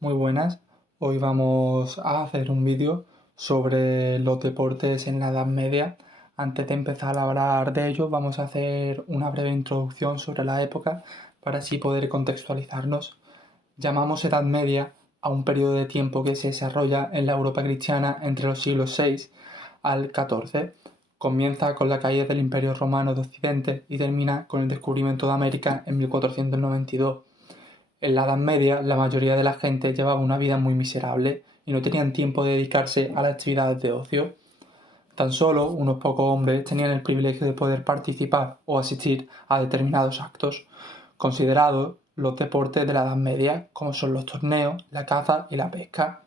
Muy buenas, hoy vamos a hacer un vídeo sobre los deportes en la Edad Media. Antes de empezar a hablar de ellos, vamos a hacer una breve introducción sobre la época para así poder contextualizarnos. Llamamos Edad Media a un periodo de tiempo que se desarrolla en la Europa cristiana entre los siglos VI al XIV. Comienza con la caída del Imperio Romano de Occidente y termina con el descubrimiento de América en 1492. En la Edad Media, la mayoría de la gente llevaba una vida muy miserable y no tenían tiempo de dedicarse a las actividades de ocio. Tan solo unos pocos hombres tenían el privilegio de poder participar o asistir a determinados actos, considerados los deportes de la Edad Media, como son los torneos, la caza y la pesca.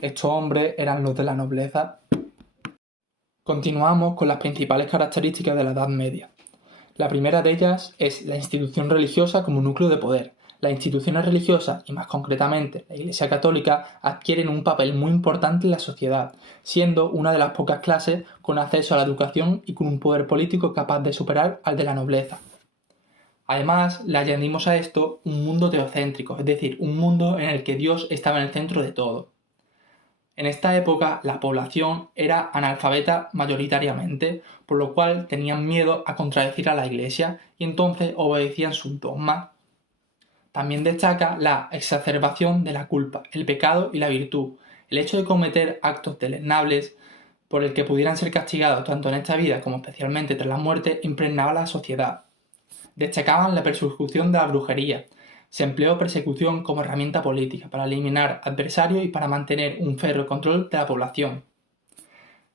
Estos hombres eran los de la nobleza. Continuamos con las principales características de la Edad Media. La primera de ellas es la institución religiosa como núcleo de poder. Las instituciones religiosas, y más concretamente la Iglesia Católica, adquieren un papel muy importante en la sociedad, siendo una de las pocas clases con acceso a la educación y con un poder político capaz de superar al de la nobleza. Además, le añadimos a esto un mundo teocéntrico, es decir, un mundo en el que Dios estaba en el centro de todo. En esta época la población era analfabeta mayoritariamente, por lo cual tenían miedo a contradecir a la Iglesia y entonces obedecían sus dogmas. También destaca la exacerbación de la culpa, el pecado y la virtud. El hecho de cometer actos deleznables por el que pudieran ser castigados tanto en esta vida como especialmente tras la muerte impregnaba la sociedad. Destacaban la persecución de la brujería. Se empleó persecución como herramienta política para eliminar adversarios y para mantener un férreo control de la población.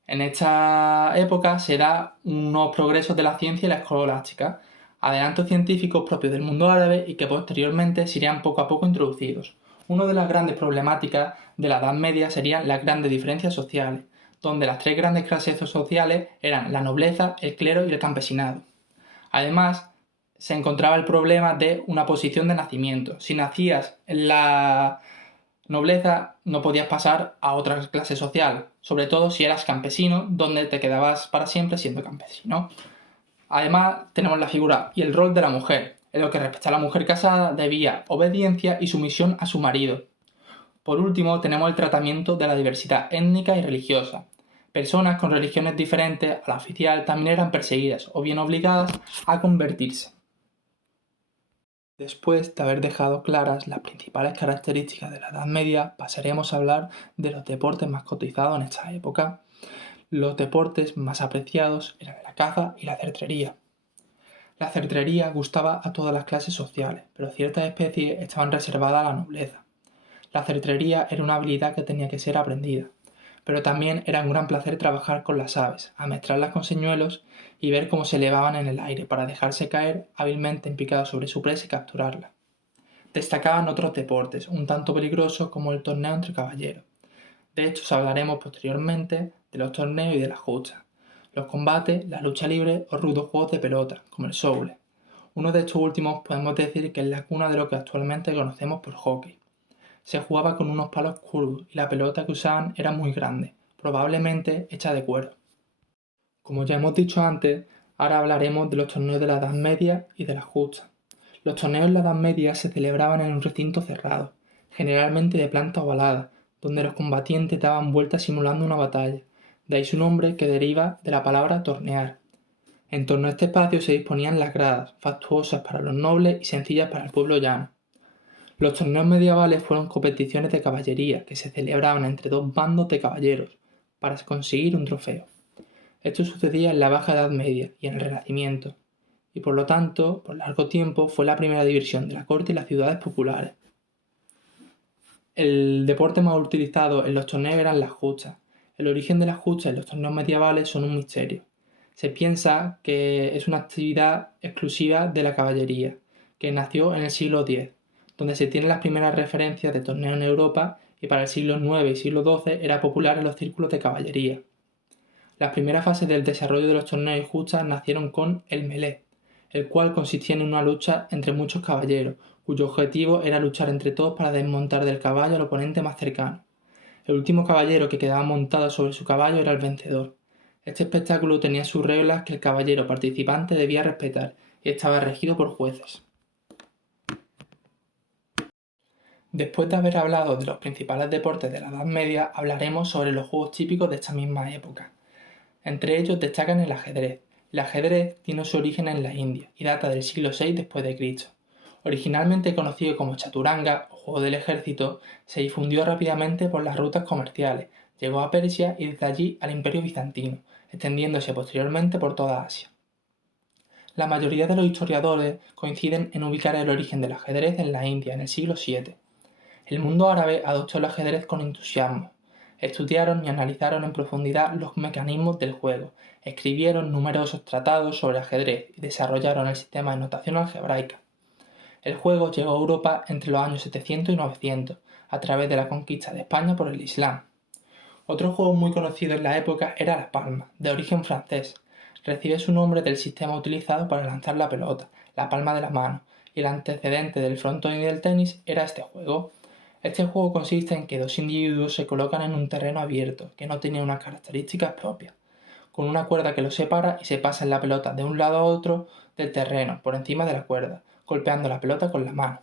En esta época se da unos progresos de la ciencia y la escolástica, adelantos científicos propios del mundo árabe y que posteriormente serían poco a poco introducidos. Una de las grandes problemáticas de la Edad Media serían las grandes diferencias sociales, donde las tres grandes clases sociales eran la nobleza, el clero y el campesinado. Además, se encontraba el problema de una posición de nacimiento. Si nacías en la nobleza, no podías pasar a otra clase social, sobre todo si eras campesino, donde te quedabas para siempre siendo campesino. Además, tenemos la figura y el rol de la mujer. En lo que respecta a la mujer casada, debía obediencia y sumisión a su marido. Por último, tenemos el tratamiento de la diversidad étnica y religiosa. Personas con religiones diferentes a la oficial también eran perseguidas o bien obligadas a convertirse. Después de haber dejado claras las principales características de la Edad Media, pasaremos a hablar de los deportes más cotizados en esta época. Los deportes más apreciados eran la caza y la cetrería. La cetrería gustaba a todas las clases sociales, pero ciertas especies estaban reservadas a la nobleza. La cetrería era una habilidad que tenía que ser aprendida, pero también era un gran placer trabajar con las aves, ametrarlas con señuelos y ver cómo se elevaban en el aire para dejarse caer hábilmente en picado sobre su presa y capturarla. Destacaban otros deportes, un tanto peligrosos como el torneo entre caballeros. De estos hablaremos posteriormente de los torneos y de las justas, los combates, la lucha libre o rudos juegos de pelota, como el soule. Uno de estos últimos podemos decir que es la cuna de lo que actualmente conocemos por hockey. Se jugaba con unos palos curvos y la pelota que usaban era muy grande, probablemente hecha de cuero. Como ya hemos dicho antes, ahora hablaremos de los torneos de la Edad Media y de las justas. Los torneos en la Edad Media se celebraban en un recinto cerrado, generalmente de planta ovalada, donde los combatientes daban vueltas simulando una batalla. De ahí su nombre que deriva de la palabra tornear. En torno a este espacio se disponían las gradas, fastuosas para los nobles y sencillas para el pueblo llano. Los torneos medievales fueron competiciones de caballería que se celebraban entre dos bandos de caballeros para conseguir un trofeo. Esto sucedía en la Baja Edad Media y en el Renacimiento, y por lo tanto, por largo tiempo, fue la primera diversión de la corte y las ciudades populares. El deporte más utilizado en los torneos eran las justas. El origen de las justas en los torneos medievales son un misterio. Se piensa que es una actividad exclusiva de la caballería, que nació en el siglo X, donde se tienen las primeras referencias de torneos en Europa y para el siglo IX y siglo XII era popular en los círculos de caballería. Las primeras fases del desarrollo de los torneos y justas nacieron con el melee, el cual consistía en una lucha entre muchos caballeros, cuyo objetivo era luchar entre todos para desmontar del caballo al oponente más cercano. El último caballero que quedaba montado sobre su caballo era el vencedor. Este espectáculo tenía sus reglas que el caballero participante debía respetar y estaba regido por jueces. Después de haber hablado de los principales deportes de la Edad Media, hablaremos sobre los juegos típicos de esta misma época. Entre ellos destacan el ajedrez. El ajedrez tiene su origen en la India y data del siglo VI después de Cristo. Originalmente conocido como chaturanga o juego del ejército, se difundió rápidamente por las rutas comerciales, llegó a Persia y desde allí al Imperio Bizantino, extendiéndose posteriormente por toda Asia. La mayoría de los historiadores coinciden en ubicar el origen del ajedrez en la India en el siglo VII. El mundo árabe adoptó el ajedrez con entusiasmo. Estudiaron y analizaron en profundidad los mecanismos del juego, escribieron numerosos tratados sobre ajedrez y desarrollaron el sistema de notación algebraica. El juego llegó a Europa entre los años 700 y 900, a través de la conquista de España por el Islam. Otro juego muy conocido en la época era la palma, de origen francés. Recibe su nombre del sistema utilizado para lanzar la pelota, la palma de la mano, y el antecedente del frontón y del tenis era este juego. Este juego consiste en que dos individuos se colocan en un terreno abierto, que no tiene unas características propias, con una cuerda que los separa y se pasan la pelota de un lado a otro del terreno, por encima de la cuerda, golpeando la pelota con la mano.